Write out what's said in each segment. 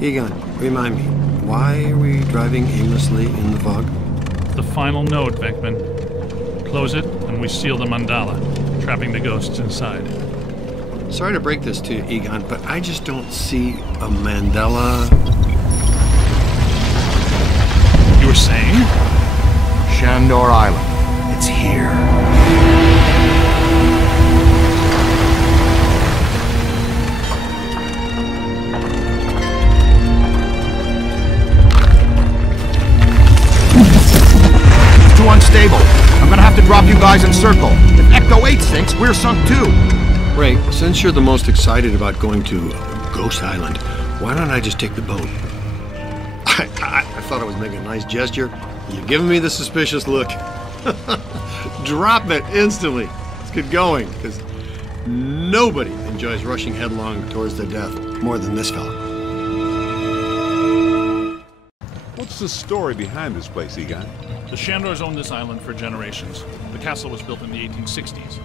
Egon, remind me, why are we driving aimlessly in the fog? The final node, Beckman. Close it, and we seal the mandala, trapping the ghosts inside. Sorry to break this to you, Egon, but I just don't see a mandala. You were saying? Shandor Island. It's here. It's too unstable. I'm gonna have to drop you guys in circle. If Ecto 8 sinks, we're sunk too. Ray, since you're the most excited about going to Ghost Island, why don't I just take the boat? I thought I was making a nice gesture. You're giving me the suspicious look. Drop it instantly. Let's get going, because nobody enjoys rushing headlong towards their death more than this fella. What's the story behind this place, Egon? The Shandors owned this island for generations. The castle was built in the 1860s.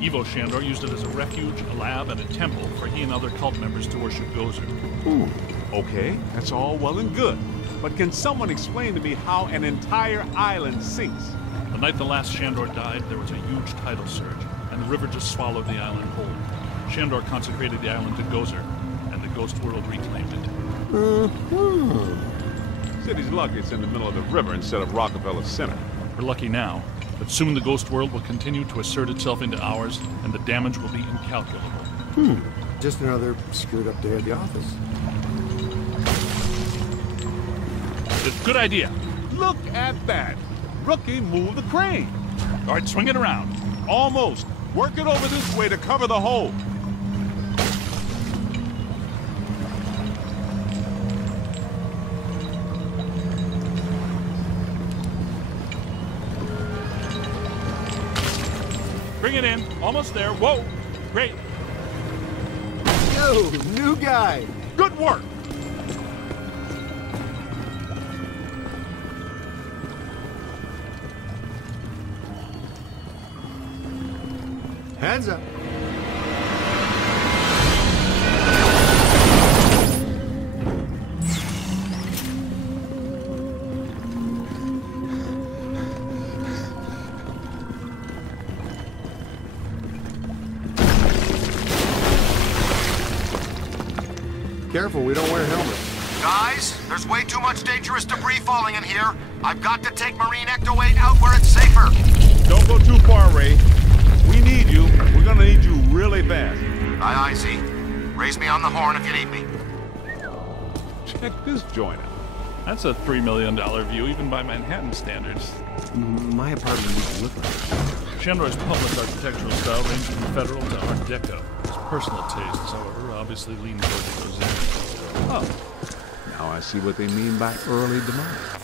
Evo Shandor used it as a refuge, a lab, and a temple for he and other cult members to worship Gozer. Ooh, okay, that's all well and good. But can someone explain to me how an entire island sinks? The night the last Shandor died, there was a huge tidal surge, and the river just swallowed the island whole. Shandor consecrated the island to Gozer, and the ghost world reclaimed it. City's lucky it's in the middle of the river instead of Rockefeller Center. We're lucky now, but soon the ghost world will continue to assert itself into ours, and the damage will be incalculable. Just another screwed up day at the office. It's a good idea. Look at that! Rookie moved the crane. All right, swing it around. Almost. Work it over this way to cover the hole. Bring it in. Almost there. Whoa! Great. Yo, new guy. Good work! Hands up. Careful, we don't wear helmets. Guys, there's way too much dangerous debris falling in here. I've got to take Marine Ecto 8 out where it's safer. Don't go too far, Ray. We need you. We're gonna need you really fast. Aye, Z. Raise me on the horn if you need me. Check this joint out. That's a $3 million view, even by Manhattan standards. My apartment used to look like this. Shandor's public architectural style ranged from Federal to Art Deco. His personal tastes, however, obviously lean toward the Brazilian. Oh, now I see what they mean by early demise.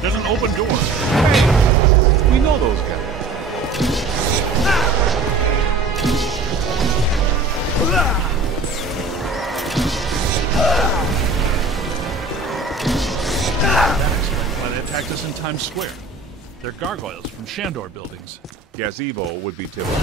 There's an open door. Hey, we know those guys. That explains why they attacked us in Times Square. They're gargoyles from Shandor buildings. Guess Evo would be typical.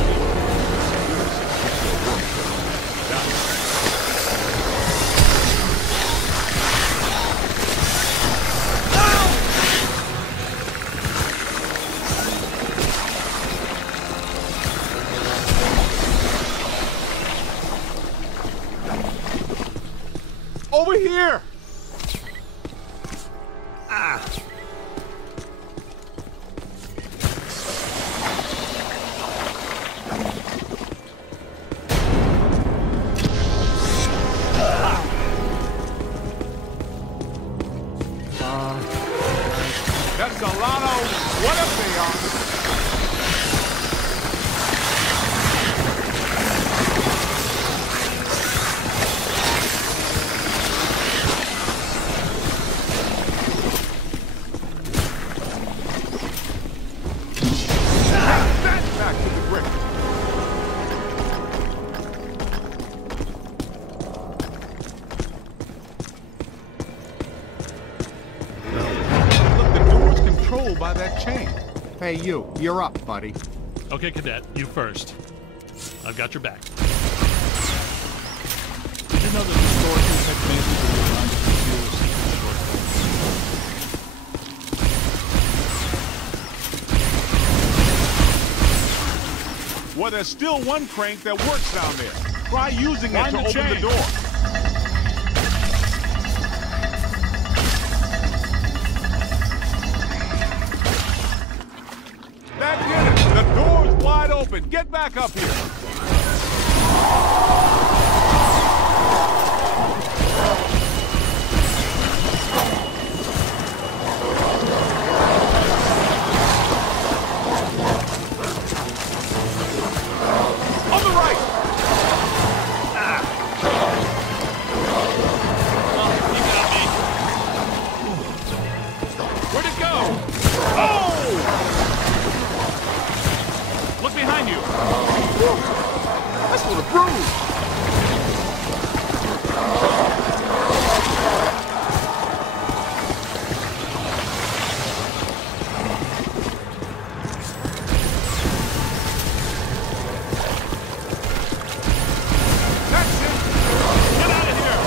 Over here! Ah! That's a lot of what if they are. chain. Hey, you're up, buddy. Okay, Cadet, you first. I've got your back. Did you know that historically tech masons were designed to conceal the secret shortcuts? Well, there's still one crank that works down there. Try using it to open chain. the door. That did it! The door's wide open! Get back up here! On the right! Where'd it go? Oh! Look behind you. That's a little bruised. That's it! Get out of here.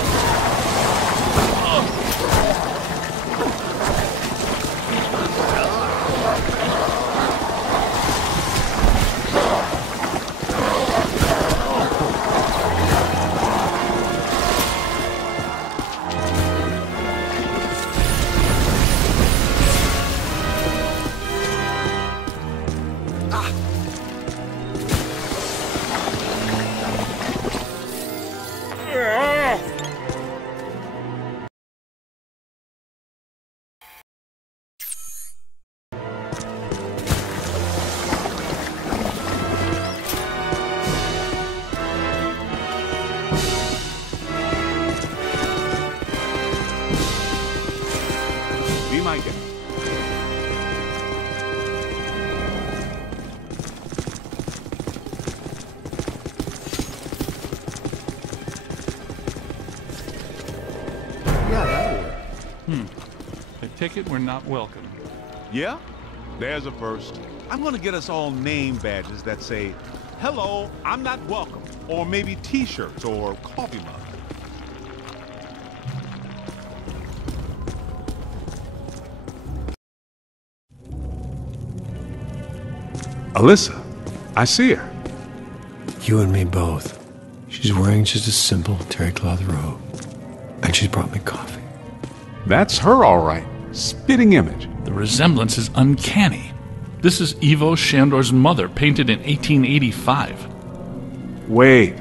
Be my guest. Yeah, that'll work. I take it we're not welcome. Yeah? There's a first. I'm gonna get us all name badges that say, "Hello, I'm not welcome," or maybe t-shirts or coffee mugs. Alyssa, I see her. You and me both. She's wearing just a simple terry cloth robe. And she's brought me coffee. That's her, all right. Spitting image. The resemblance is uncanny. This is Ivo Shandor's mother, painted in 1885. Wait.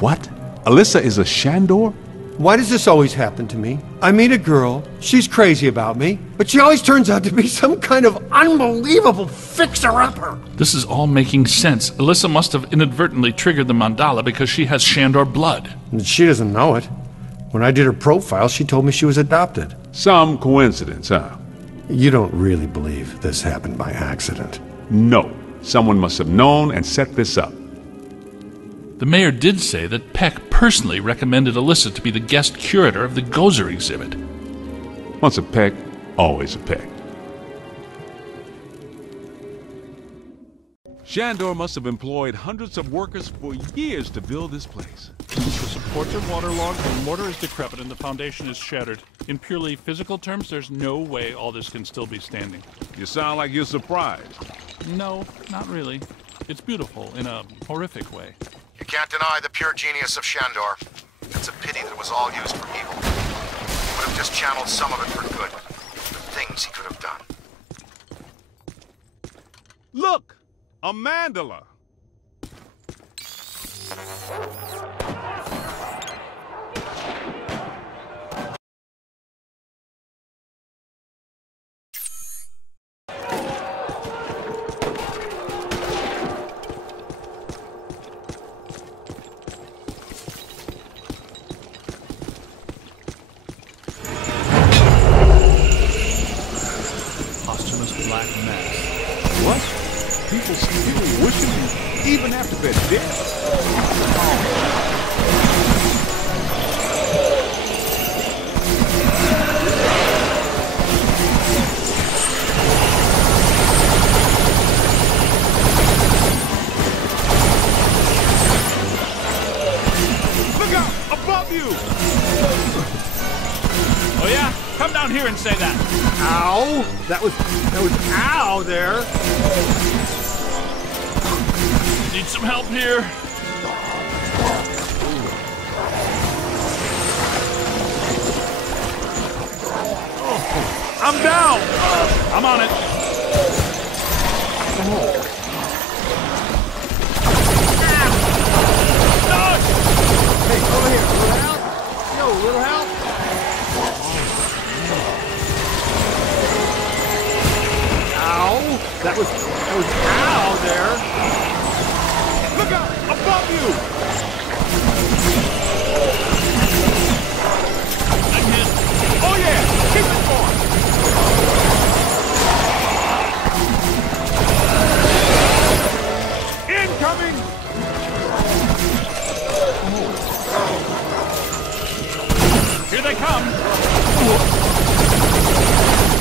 What? Alyssa is a Shandor? Why does this always happen to me? I meet a girl, she's crazy about me, but she always turns out to be some kind of unbelievable fixer-upper. This is all making sense. Alyssa must have inadvertently triggered the mandala because she has Shandor blood. And she doesn't know it. When I did her profile, she told me she was adopted. Some coincidence, huh? You don't really believe this happened by accident. No. Someone must have known and set this up. The mayor did say that Peck personally recommended Alyssa to be the guest curator of the Gozer exhibit. Once a peck, always a peck. Shandor must have employed hundreds of workers for years to build this place. The supports are waterlogged, the mortar is decrepit, and the foundation is shattered. In purely physical terms, there's no way all this can still be standing. You sound like you're surprised. No, not really. It's beautiful in a horrific way. You can't deny the pure genius of Shandor. It's a pity that it was all used for evil. He would have just channeled some of it for good. The things he could have done. Look! A mandala! Posthumous black mass. What? People still worship you, even after they're dead? here and say that. Ow! That was ow there. Need some help here. I'm down! I'm on it. Dodge! Hey, over here. A little help? Yo, a little help? Ow! That was ow there. Look out! Above you! I'm hit. Oh yeah! Keep it going! Incoming! Here they come.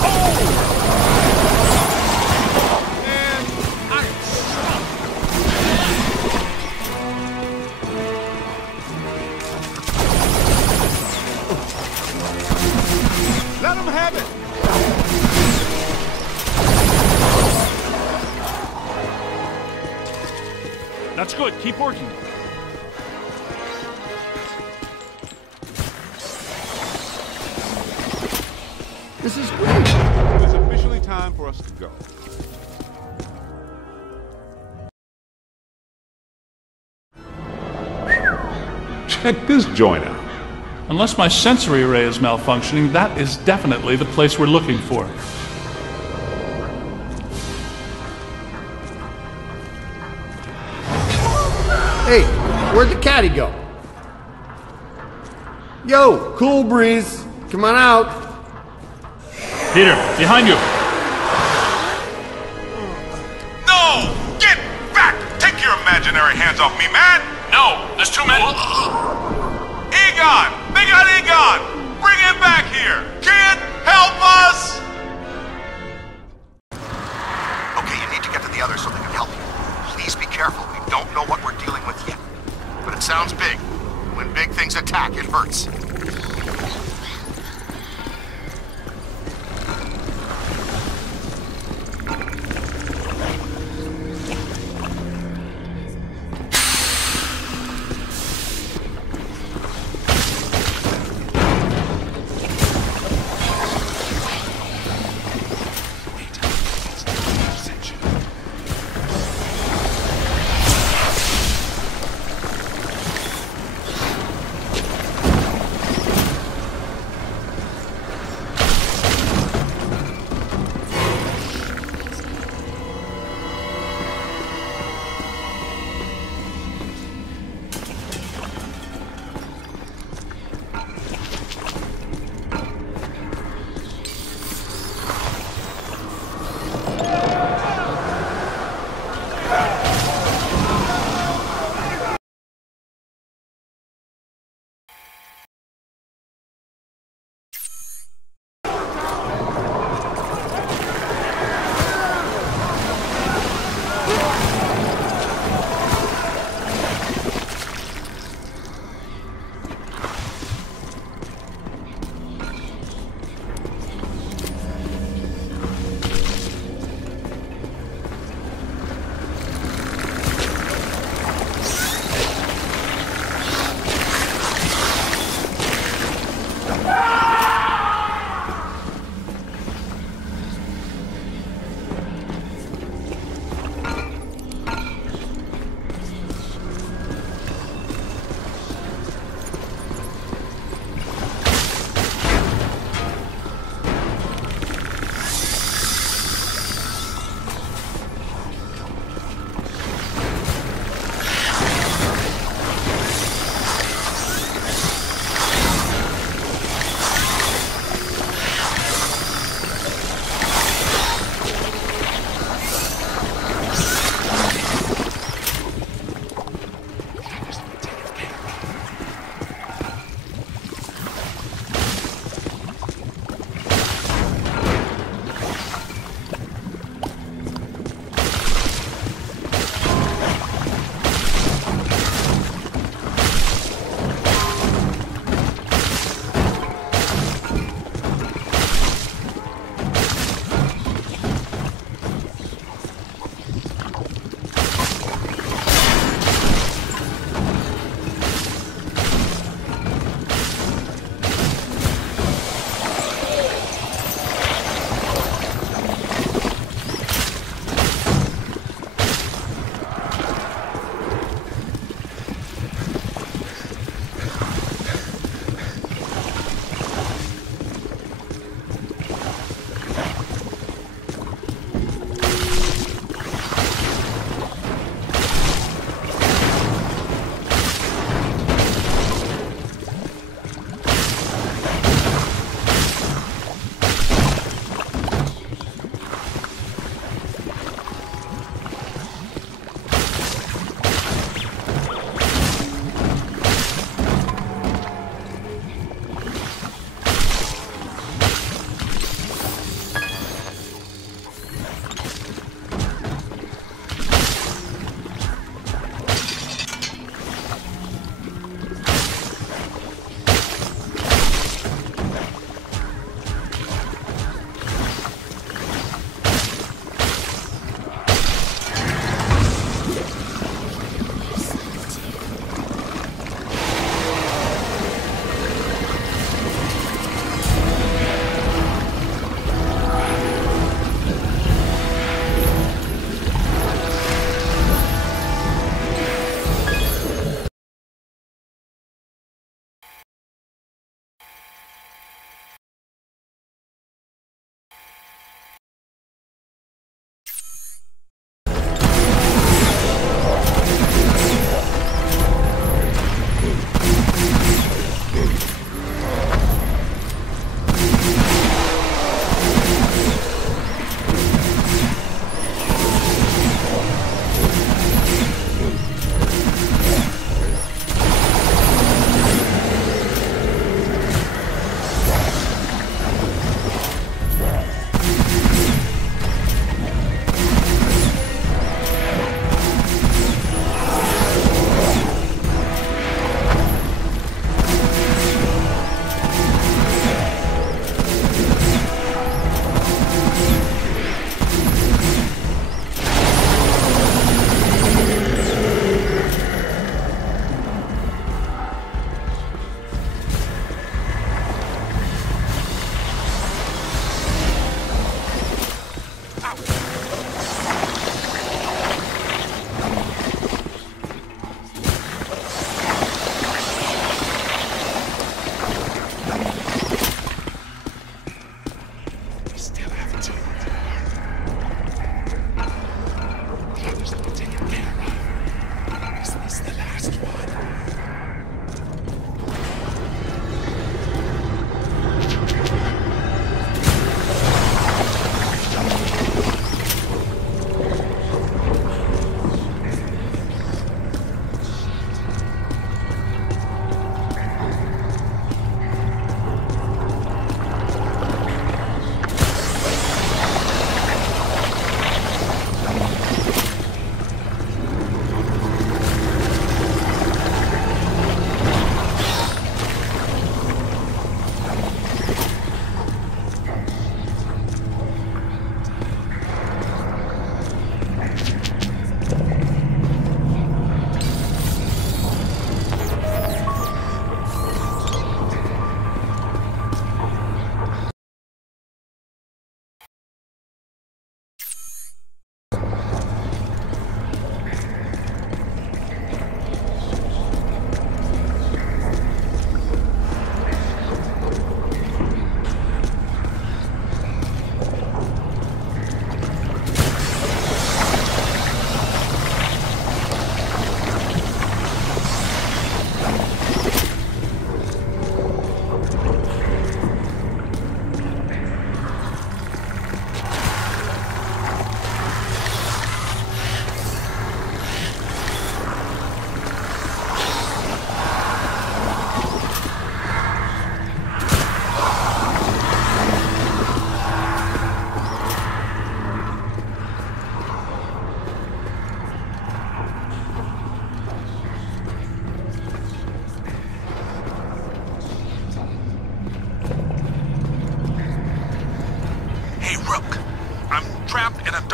Oh! Man, I am stuck. Let him have it! That's good. Keep working. This is great. It's officially time for us to go. Check this joint out. Unless my sensory array is malfunctioning, that is definitely the place we're looking for. Hey, where'd the caddy go? Yo, cool breeze. Come on out. Peter, behind you. No! Get back! Take your imaginary hands off me, man! No, there's too many. Egon! They got Egon! Bring him back here! Kid, help us! Okay, you need to get to the others so they can help you. Please be careful. We don't know what we're dealing with yet. But it sounds big. When big things attack, it hurts.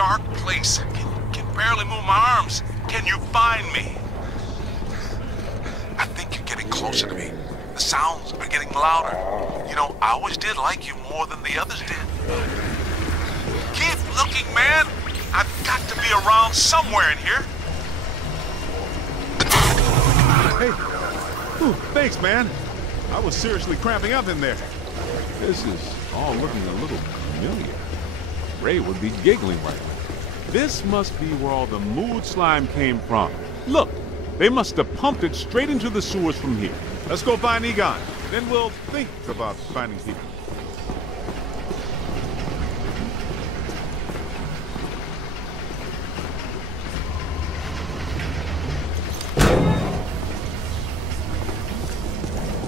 dark place. Can barely move my arms. Can you find me? I think you're getting closer to me. The sounds are getting louder. You know, I always did like you more than the others did. Keep looking, man. I've got to be around somewhere in here. Hey. Ooh, thanks, man. I was seriously cramping up in there. This is all looking a little familiar. Ray would be giggling right now. This must be where all the mood slime came from. Look, they must have pumped it straight into the sewers from here. Let's go find Egon. Then we'll think about finding people.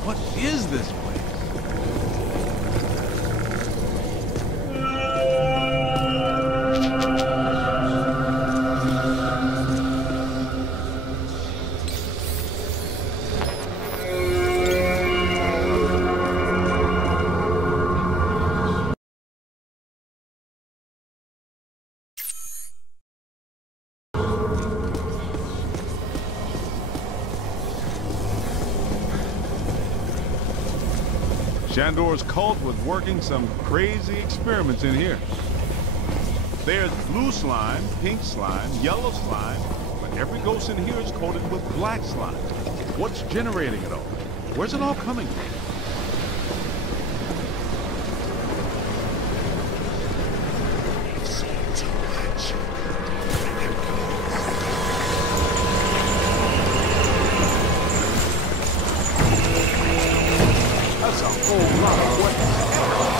What is this place? Shandor's cult was working some crazy experiments in here. There's blue slime, pink slime, yellow slime, but every ghost in here is coated with black slime. What's generating it all? Where's it all coming from?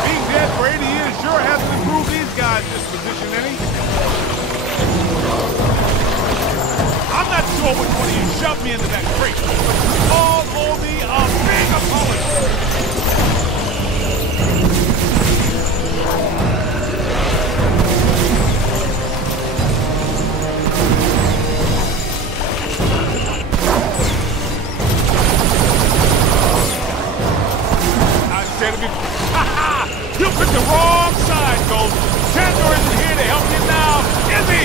Being dead for 80 years sure hasn't improved these guys' disposition any. I'm not sure which one of you shoved me into that crate, but you all owe me a big apology. You picked the wrong side, Ghost. Shandor isn't here to help you now, is he?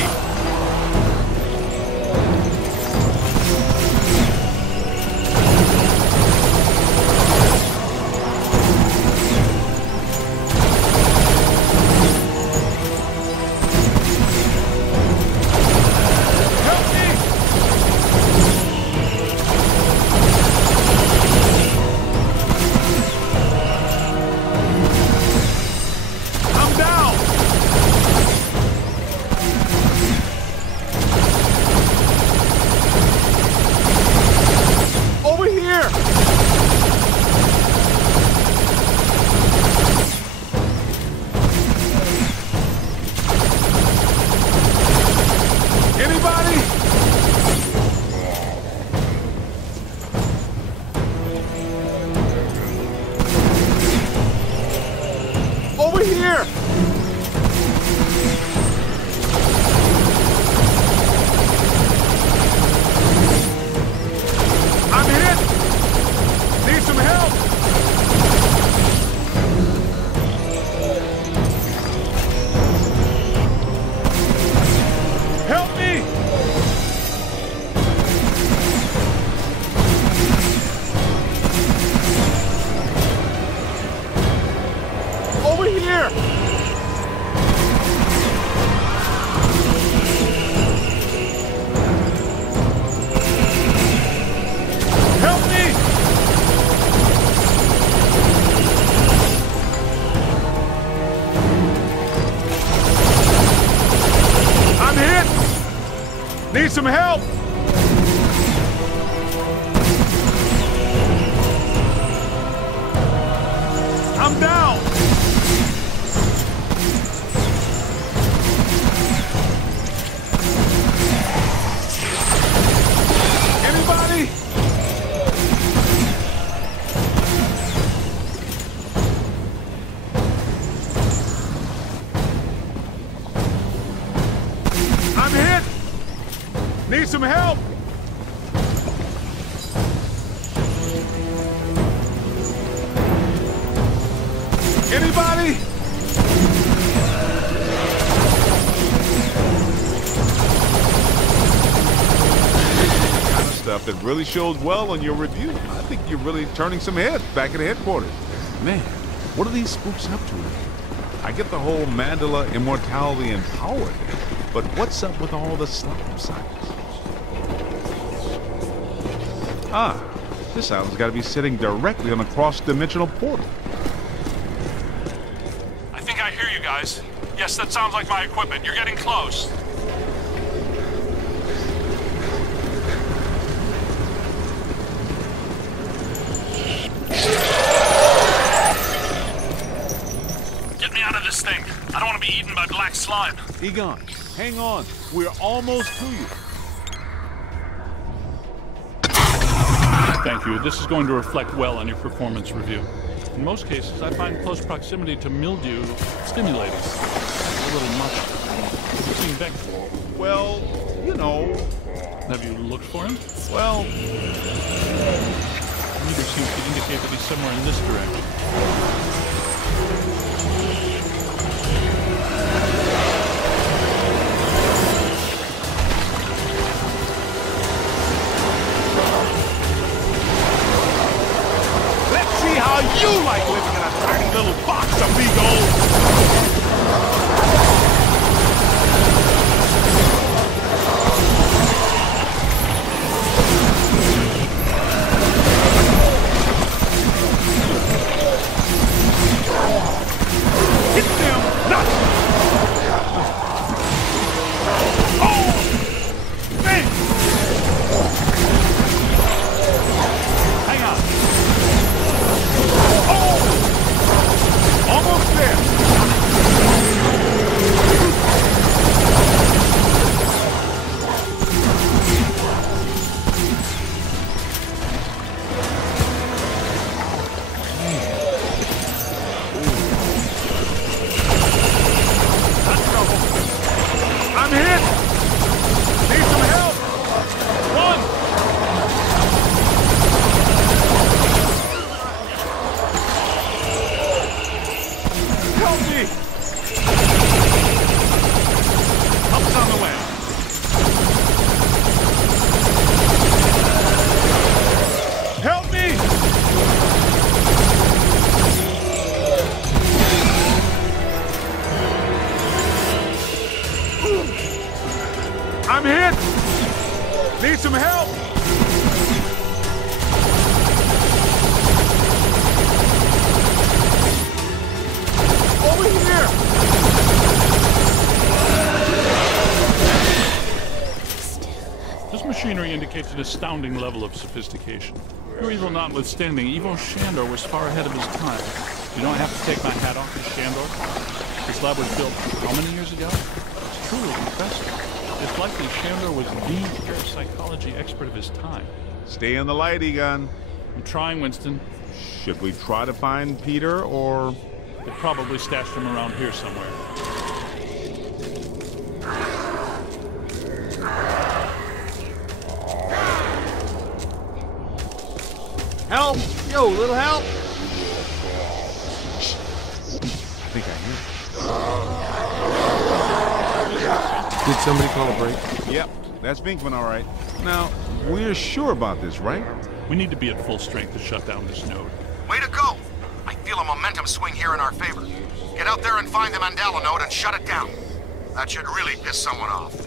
Need some help! I'm down! Anybody? I'm hit! Need some help! Anybody? that really shows well on your review. I think you're really turning some heads back at headquarters. Man, what are these spooks up to? I get the whole Mandela immortality and power thing, but what's up with all the slime signs? Ah, this island's got to be sitting directly on a cross-dimensional portal. I think I hear you guys. Yes, that sounds like my equipment. You're getting close. Get me out of this thing. I don't want to be eaten by black slime. Egon, hang on. We're almost to you. Thank you. This is going to reflect well on your performance review. In most cases, I find close proximity to mildew stimulating. A little much. Have you seen Beck? Well, you know. Have you looked for him? Well, Neither seems to indicate that he's somewhere in this direction. let's see how you like living in a tiny little box, amigo. Hit them nuts! Oh! Bang! Hang on. Oh! Almost there. I'm hit! Need some help! Run! Help me! Help's on the way. Help me! I'm hit! Need some help! Over here! This machinery indicates an astounding level of sophistication. Your evil notwithstanding, Evo Shandor was far ahead of his time. You don't have to take my hat off to Shandor. This lab was built how many years ago? It's truly impressive. It's likely Shandor was the parapsychology expert of his time. Stay in the light, Egon. I'm trying, Winston. Should we try to find Peter, or... They probably stashed him around here somewhere. Help! Yo, little help! I think I hear Did somebody call a break? it. Yep, that's Vinkman, all right. Now, we're sure about this, right? We need to be at full strength to shut down this node. Way to go! I feel a momentum swing here in our favor. Get out there and find the Mandela node and shut it down. That should really piss someone off.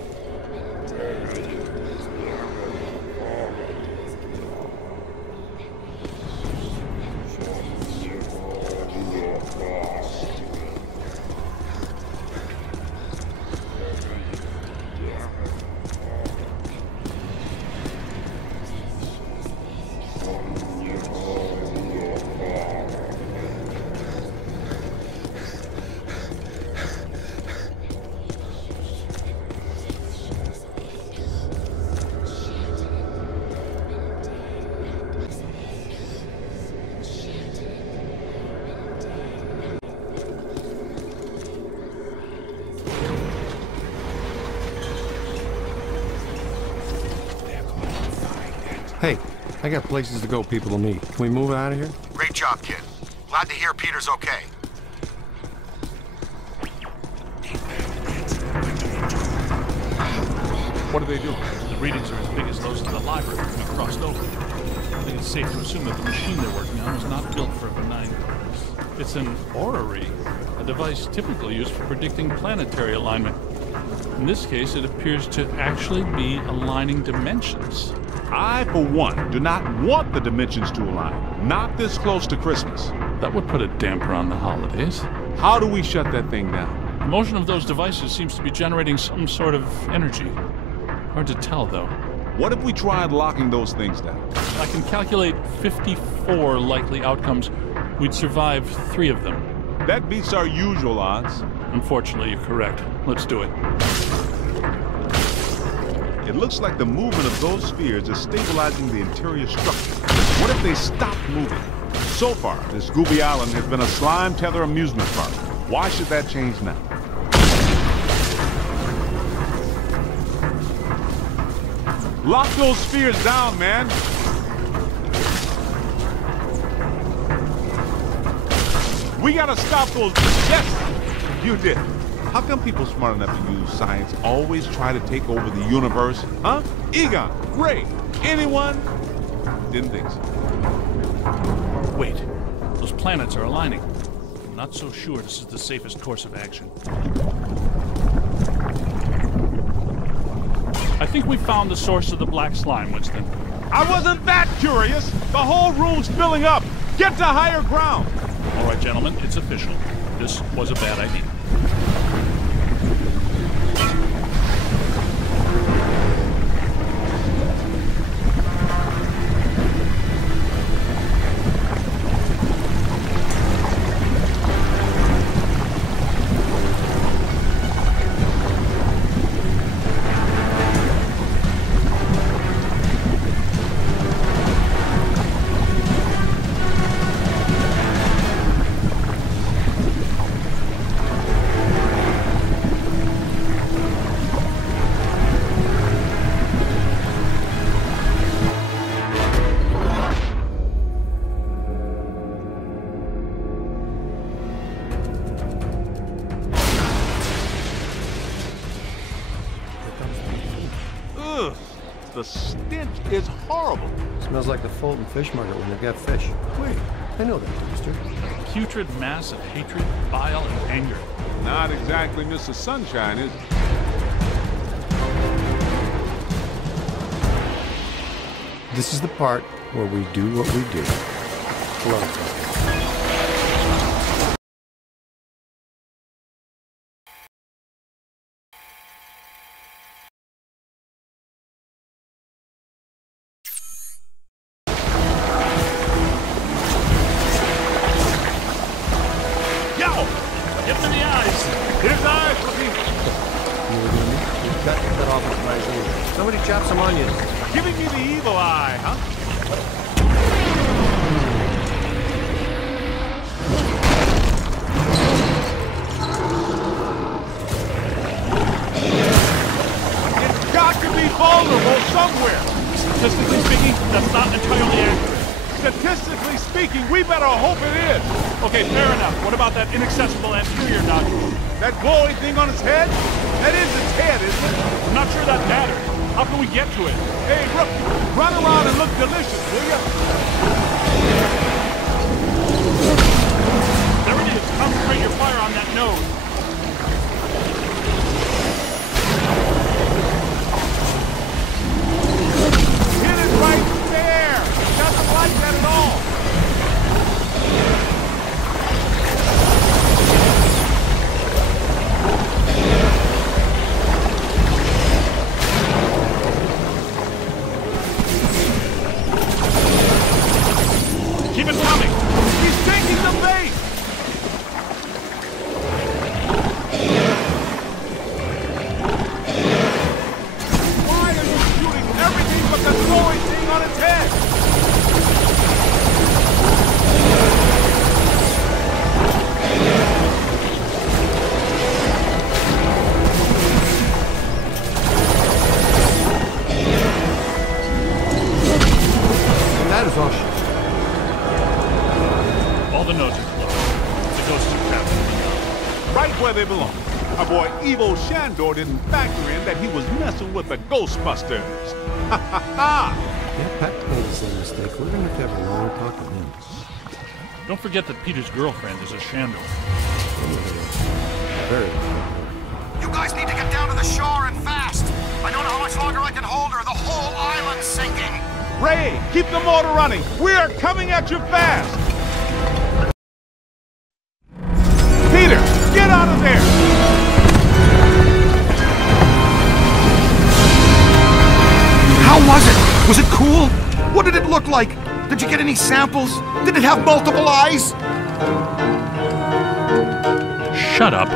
Hey, I got places to go, people to meet. Can we move out of here? Great job, kid. Glad to hear Peter's okay. What are they doing? The readings are as big as those in the library when we crossed over. I think it's safe to assume that the machine they're working on was not built for a benign purpose. It's an orrery, a device typically used for predicting planetary alignment. In this case, it appears to actually be aligning dimensions. I, for one, do not want the dimensions to align. Not this close to Christmas. That would put a damper on the holidays. How do we shut that thing down? The motion of those devices seems to be generating some sort of energy. Hard to tell, though. What if we tried locking those things down? I can calculate 54 likely outcomes. We'd survive 3 of them. That beats our usual odds. Unfortunately, you're correct. Let's do it. It looks like the movement of those spheres is stabilizing the interior structure. What if they stop moving? So far, this Gooby Island has been a slime tether amusement park. Why should that change now? Lock those spheres down, man! We gotta stop those... Yes! You did. How come people smart enough to use science always try to take over the universe? Huh? Egon, Ray, anyone? Didn't think so. Wait. Those planets are aligning. I'm not so sure this is the safest course of action. I think we found the source of the black slime, Winston. I wasn't that curious! The whole room's filling up! Get to higher ground! All right, gentlemen, it's official. This was a bad idea. The stench is horrible. Smells like the Fulton Fish Market when they've got fish. Wait, I know that, mister. Putrid mass of hatred, bile, and anger. Not exactly Mr. Sunshine, is it? This is the part where we do what we do. Love. Somebody chop some onions. Giving me the evil eye, huh? It's got to be vulnerable somewhere. Statistically speaking, that's not entirely accurate. Statistically speaking, we better hope it is. Okay, fair enough. What about that inaccessible anterior nodule? That glowy thing on his head? That is its head, isn't it? I'm not sure that matters. How can we get to it? Hey, Rook, run around and look delicious, will ya? There it is. Concentrate your fire on that node. Hit it right there! Doesn't like that at all! Keep it coming! He's taking the bait! Why are you shooting everything but the glowing thing on its head? And that is all she... All the nodes are closed. The ghosts are trapped. Right where they belong. Our boy Evil Shandor didn't factor in that he was messing with the Ghostbusters. Ha ha ha! Yeah, Pat made the same mistake. We're gonna have to have a long talk with him. Don't forget that Peter's girlfriend is a Shandor. Very. You guys need to get down to the shore and fast. I don't know how much longer I can hold her. The whole island's sinking. Ray, keep the motor running. We are coming at you fast. Peter, get out of there. How was it? Was it cool? What did it look like? Did you get any samples? Did it have multiple eyes? Shut up.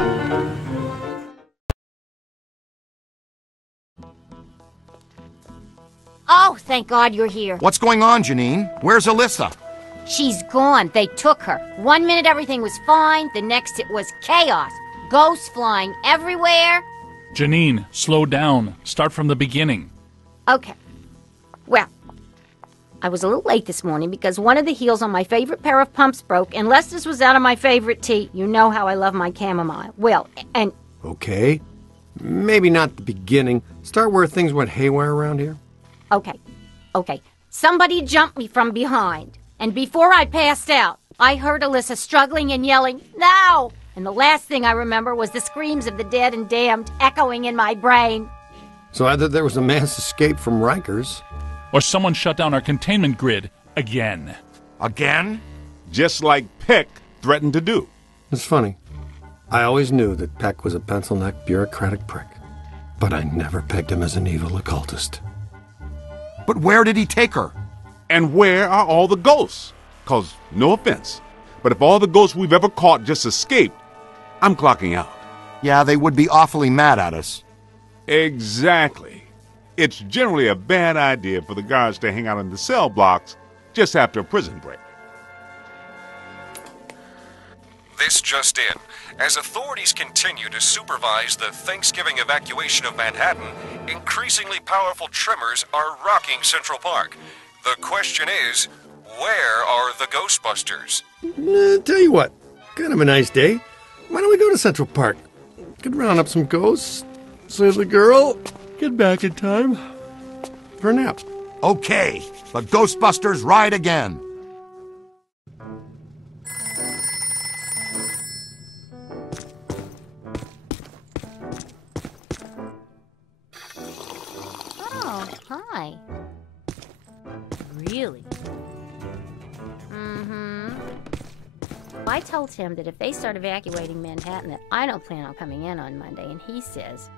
Oh, thank God you're here. What's going on, Janine? Where's Alyssa? She's gone. They took her. 1 minute everything was fine, the next it was chaos. Ghosts flying everywhere. Janine, slow down. Start from the beginning. Okay. Well, I was a little late this morning because one of the heels on my favorite pair of pumps broke, and Lester's was out of my favorite tea. You know how I love my chamomile. Well, and... Okay. Maybe not the beginning. Start where things went haywire around here. Okay. Somebody jumped me from behind. And before I passed out, I heard Alyssa struggling and yelling, "No!" And the last thing I remember was the screams of the dead and damned echoing in my brain. So either there was a mass escape from Rikers, Or someone shut down our containment grid again. Again? Just like Peck threatened to do. It's funny. I always knew that Peck was a pencil-necked, bureaucratic prick. But I never pegged him as an evil occultist. But where did he take her? And where are all the ghosts? 'Cause, no offense, but if all the ghosts we've ever caught just escaped, I'm clocking out. Yeah, they would be awfully mad at us. Exactly. It's generally a bad idea for the guards to hang out in the cell blocks just after a prison break. This just in. As authorities continue to supervise the Thanksgiving evacuation of Manhattan, increasingly powerful tremors are rocking Central Park. The question is, where are the Ghostbusters? Tell you what, kind of a nice day. Why don't we go to Central Park? Could round up some ghosts, save the girl, get back in time for a nap. Okay, the Ghostbusters ride again. Oh, hi. Really? I told him that if they start evacuating Manhattan that I don't plan on coming in on Monday, and he says,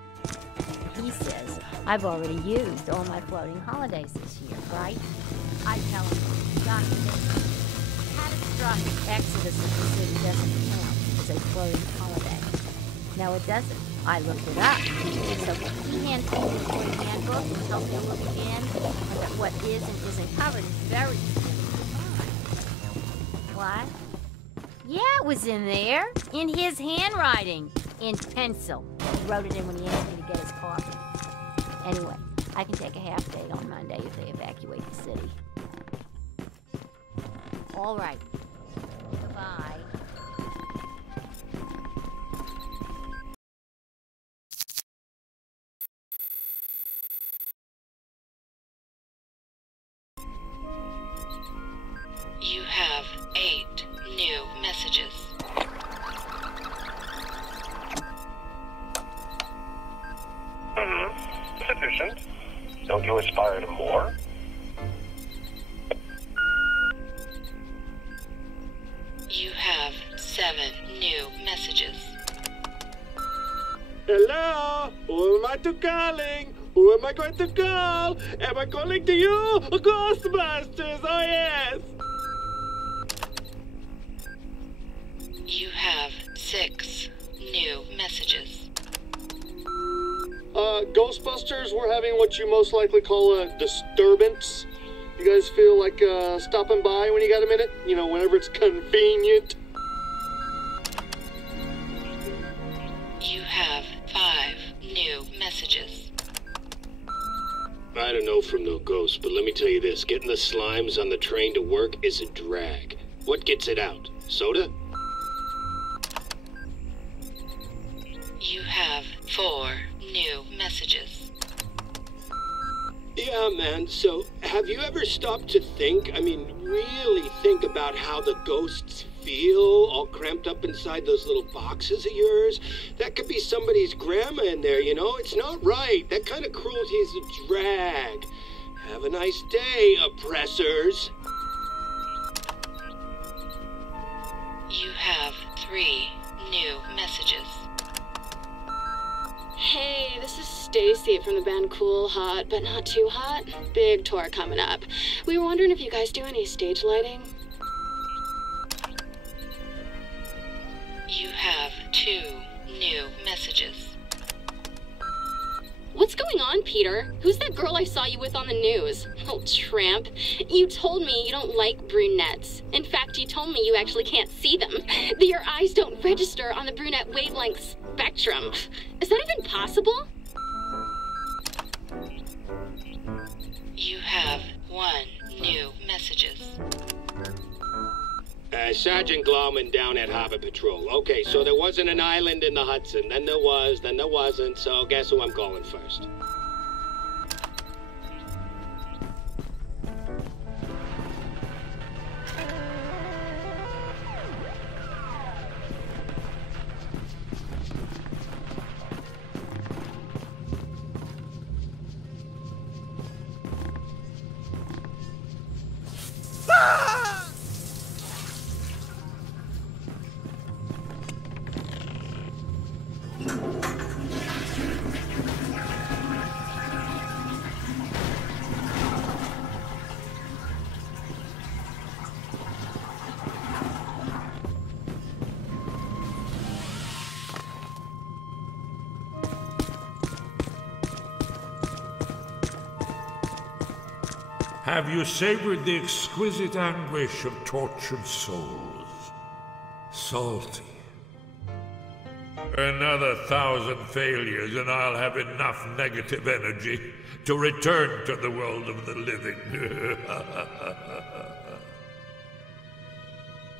I've already used all my floating holidays this year, right? I tell him, catastrophic exodus of the city doesn't count as a floating holiday. No, it doesn't. I looked it up. So he hands me the employee handbook and helps me look again at what is and isn't covered is very easy to find. What? Yeah, it was in there. In his handwriting. In pencil. He wrote it in when he asked me to get his coffee. Anyway, I can take a half day on Monday if they evacuate the city. All right. Goodbye. You have 8 new messages. Sufficient. Don't you aspire to more? You have 7 new messages. Hello? Who am I to calling? Who am I going to call? Am I calling to you? Ghostbusters, oh yes! You have 6 new messages. Ghostbusters, we're having what you most likely call a disturbance. You guys feel like stopping by when you got a minute? You know, whenever it's convenient. You have 5 new messages. I don't know from no ghosts, but let me tell you this. Getting the slimes on the train to work is a drag. What gets it out? Soda? You 4 new messages. Yeah, man, so have you ever stopped to think, really think about how the ghosts feel all cramped up inside those little boxes of yours? That could be somebody's grandma in there, you know? It's not right. That kind of cruelty is a drag. Have a nice day, oppressors. You have 3 new messages. Hey, this is Stacy from the band Cool Hot, but not too hot. Big tour coming up. We were wondering if you guys do any stage lighting. You have 2 new messages. What's going on, Peter? Who's that girl I saw you with on the news? Oh, tramp. You told me you don't like brunettes. In fact, you told me you actually can't see them. That your eyes don't register on the brunette wavelength spectrum. Is that even possible? You have 1 new messages. Sergeant Glauman down at Harbor Patrol. Okay, so there wasn't an island in the Hudson. Then there was, then there wasn't. So guess who I'm calling first? Have you savored the exquisite anguish of tortured souls? Salty. Another 1,000 failures and I'll have enough negative energy to return to the world of the living.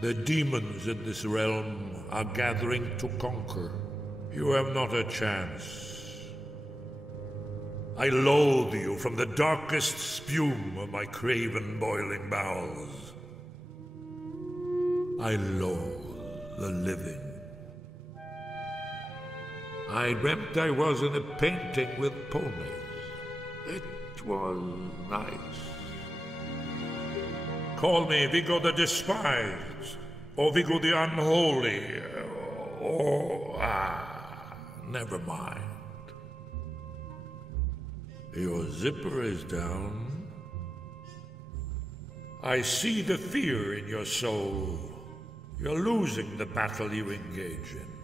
The demons in this realm are gathering to conquer. You have not a chance. I loathe you from the darkest spume of my craven boiling bowels. I loathe the living. I dreamt I was in a painting with ponies. It was nice. Call me Vigo the Despised, or Vigo the Unholy, or... never mind. Your zipper is down. I see the fear in your soul. You're losing the battle you engage in.